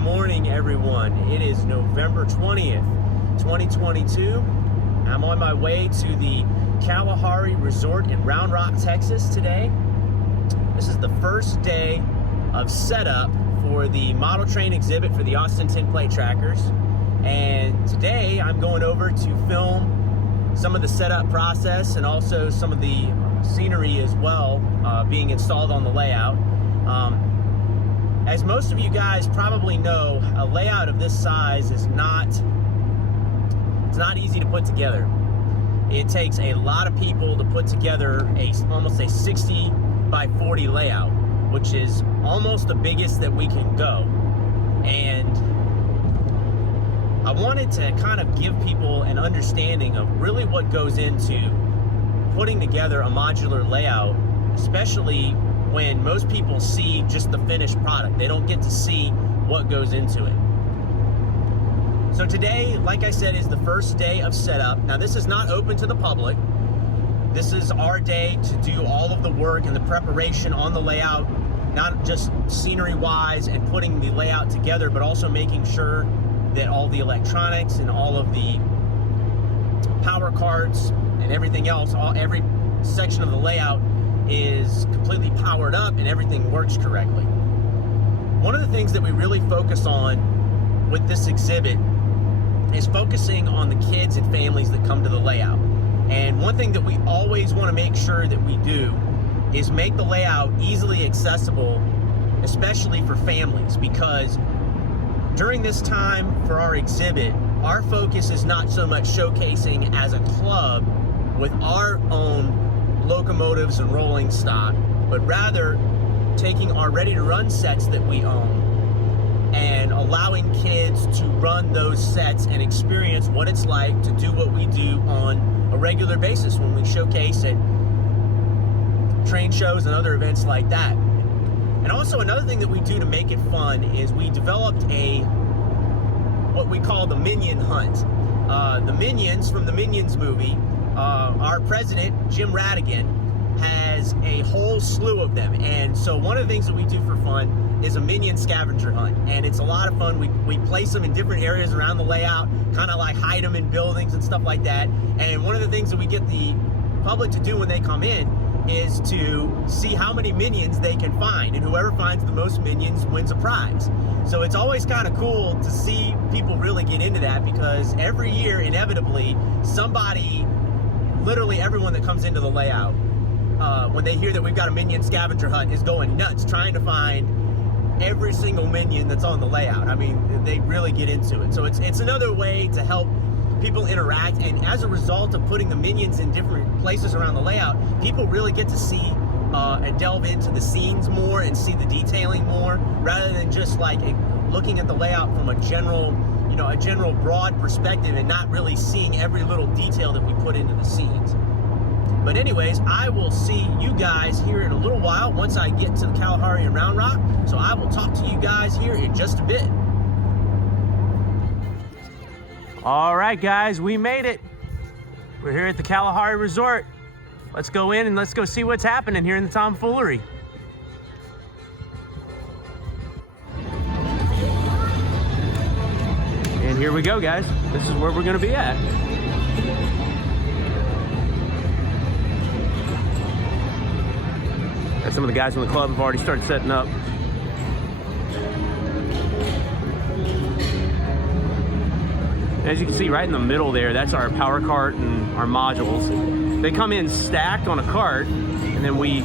morning, everyone. It is November 20th, 2022. I'm on my way to the Kalahari Resort in Round Rock, Texas today. This is the first day of setup for the model train exhibit for the Austin Tinplate Trackers. And today I'm going over to film some of the setup process and also some of the scenery as well being installed on the layout. As most of you guys probably know, a layout of this size is not easy to put together. It takes a lot of people to put together almost a 60 by 40 layout, which is almost the biggest that we can go. And I wanted to kind of give people an understanding of really what goes into putting together a modular layout, especially when most people see just the finished product. They don't get to see what goes into it. So today, like I said, is the first day of setup. Now this is not open to the public. This is our day to do all of the work and the preparation on the layout, not just scenery wise and putting the layout together, but also making sure that all the electronics and all of the power cards and everything else, every section of the layout is completely powered up and everything works correctly. One of the things that we really focus on with this exhibit is focusing on the kids and families that come to the layout. And one thing that we always want to make sure that we do is make the layout easily accessible, especially for families, because during this time for our exhibit, our focus is not so much showcasing as a club with our own locomotives and rolling stock, but rather taking our ready-to-run sets that we own and allowing kids to run those sets and experience what it's like to do what we do on a regular basis when we showcase at train shows and other events like that. And also another thing that we do to make it fun is we developed what we call the Minion Hunt. The Minions from the Minions movie, our president, Jim Radigan, has a whole slew of them. And so one of the things that we do for fun is a Minion scavenger hunt. And it's a lot of fun. We place them in different areas around the layout, kind of like hide them in buildings and stuff like that. And one of the things that we get the public to do when they come in is to see how many minions they can find, and whoever finds the most minions wins a prize. So it's always kind of cool to see people really get into that, because every year, inevitably, somebody, literally everyone that comes into the layout, when they hear that we've got a minion scavenger hunt, is going nuts trying to find every single minion that's on the layout. I mean, they really get into it. So it's another way to help people interact, and as a result of putting the minions in different places around the layout, people really get to see and delve into the scenes more and see the detailing more, rather than just like looking at the layout from a general broad perspective and not really seeing every little detail that we put into the scenes. But anyways, I will see you guys here in a little while once I get to the Kalahari and Round Rock. So I will talk to you guys here in just a bit. All right, guys, we made it. We're here at the Kalahari Resort. Let's go in and let's go see what's happening here in the tomfoolery. And here we go, guys. This is where we're gonna be at. Got some of the guys from the club have already started setting up. As you can see right in the middle there, that's our power cart and our modules. They come in stacked on a cart, and then we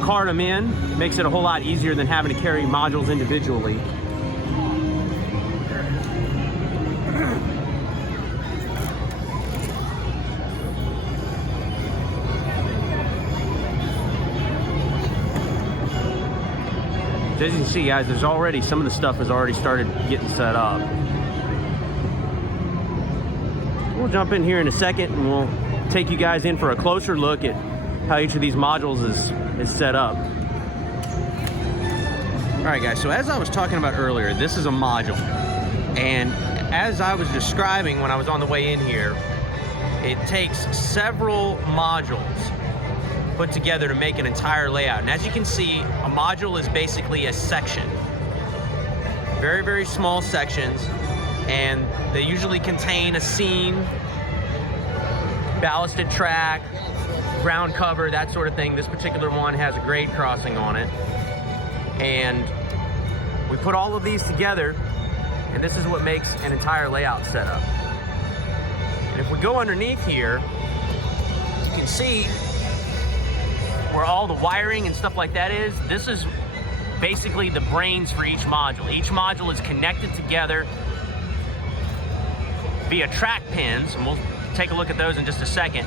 cart them in. Makes it a whole lot easier than having to carry modules individually. As you can see, guys, there's already, some of the stuff has already started getting set up. We'll jump in here in a second and we'll take you guys in for a closer look at how each of these modules is set up. All right, guys, so as I was talking about earlier, this is a module. And as I was describing when I was on the way in here, it takes several modules put together to make an entire layout. And as you can see, a module is basically a section. Very, very small sections, and they usually contain a scene, ballasted track, ground cover, that sort of thing. This particular one has a grade crossing on it. And we put all of these together, and this is what makes an entire layout setup. And if we go underneath here, you can see where all the wiring and stuff like that is. This is basically the brains for each module. Each module is connected together via track pins, and we'll take a look at those in just a second.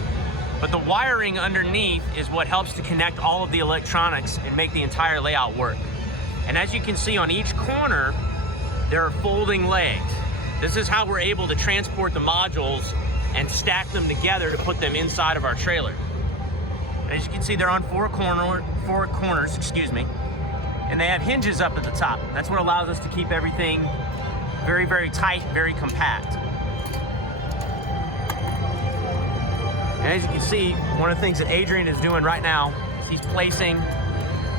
But the wiring underneath is what helps to connect all of the electronics and make the entire layout work. And as you can see on each corner, there are folding legs. This is how we're able to transport the modules and stack them together to put them inside of our trailer. And as you can see, they're on four corners, excuse me, and they have hinges up at the top. That's what allows us to keep everything very, very tight, very compact. And as you can see, one of the things that Adrian is doing right now is he's placing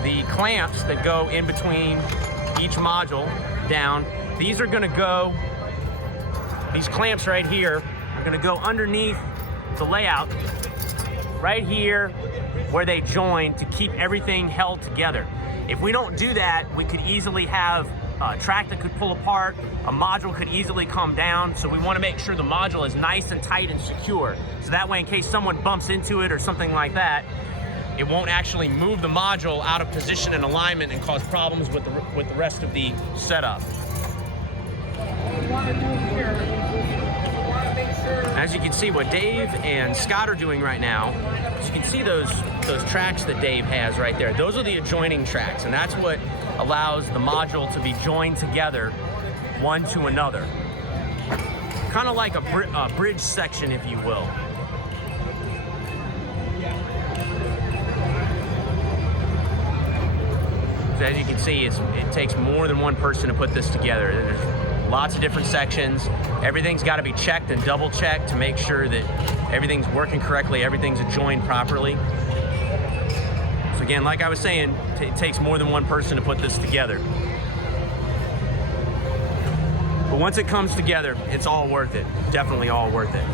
the clamps that go in between each module down. These are gonna go, these clamps right here are gonna go underneath the layout right here where they join to keep everything held together. If we don't do that, we could easily have a track that could pull apart, a module could easily come down, so we want to make sure the module is nice and tight and secure. So that way, in case someone bumps into it or something like that, it won't actually move the module out of position and alignment and cause problems with the rest of the setup. As you can see, what Dave and Scott are doing right now, as you can see those tracks that Dave has right there, those are the adjoining tracks, and that's what allows the module to be joined together one to another. Kind of like a bridge section, if you will. So as you can see, it takes more than one person to put this together. There's lots of different sections. Everything's got to be checked and double checked to make sure that everything's working correctly, everything's joined properly. So again, like I was saying, it takes more than one person to put this together. But once it comes together, it's all worth it. Definitely all worth it.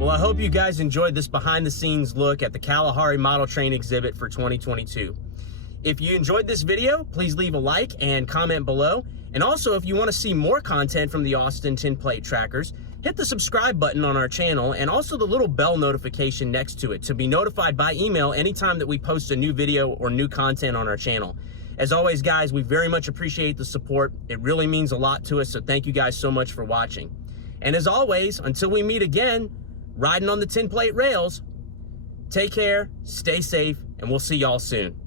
Well, I hope you guys enjoyed this behind the scenes look at the Kalahari Model Train exhibit for 2022. If you enjoyed this video, please leave a like and comment below. And also, if you want to see more content from the Austin Tinplate Trackers, hit the subscribe button on our channel and also the little bell notification next to it to be notified by email anytime that we post a new video or new content on our channel. As always, guys, we very much appreciate the support. It really means a lot to us, so thank you guys so much for watching. And as always, until we meet again, riding on the Tinplate rails, take care, stay safe, and we'll see y'all soon.